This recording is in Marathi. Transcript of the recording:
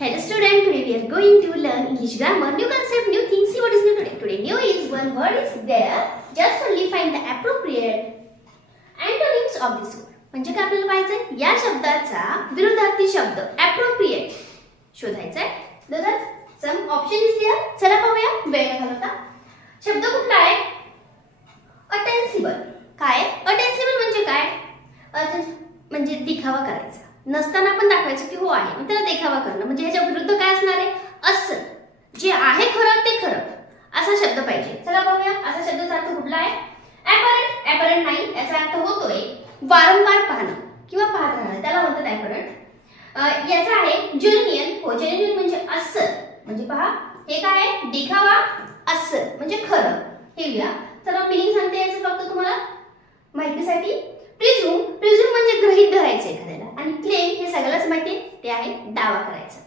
Hello student, today we are going to learn English grammar, new concept, new things. See what is new today. Today new is one word is there. Just only find the appropriate antonyms of this word. म्हणजे काय आपल्याला पाहायचंय? या शब्दाचा विरुद्धार्थी शब्द appropriate शोधायचा आहे. तर some option is there. चला पाहूया वेळ घालवता. शब्द कुठला आहे? Ostensible. काय? Ostensible म्हणजे काय? म्हणजे दिखावा करायचा. नसताना पण दाखवायचं की हो आहे मग त्याला देखावा करणं म्हणजे ह्याच्या विरुद्ध काय असणार आहे असं जे आहे खरं ते खरं असा शब्द पाहिजे. चला पाहूया असा शब्दाचा अर्थ कुठला आहे? ॲपरंट नाही याचा अर्थ होतोय वारंवार पाहणं किंवा पाहत राहणं त्याला म्हणतात ॲपरंट. याचा आहे जेन्युइन. हो जेन्युइन म्हणजे असं म्हणजे पहा हे काय आहे दिखावा असं म्हणजे खरं हे लिहा. चला मिनिंग सांगते याचं फक्त तुम्हाला माहितीसाठी. प्रिझ्यूम म्हणजे गृहीत धरायचं एखाद्याला आणि क्लेम हे सगळ्यालाच माहिती आहे ते आहे दावा करायचा.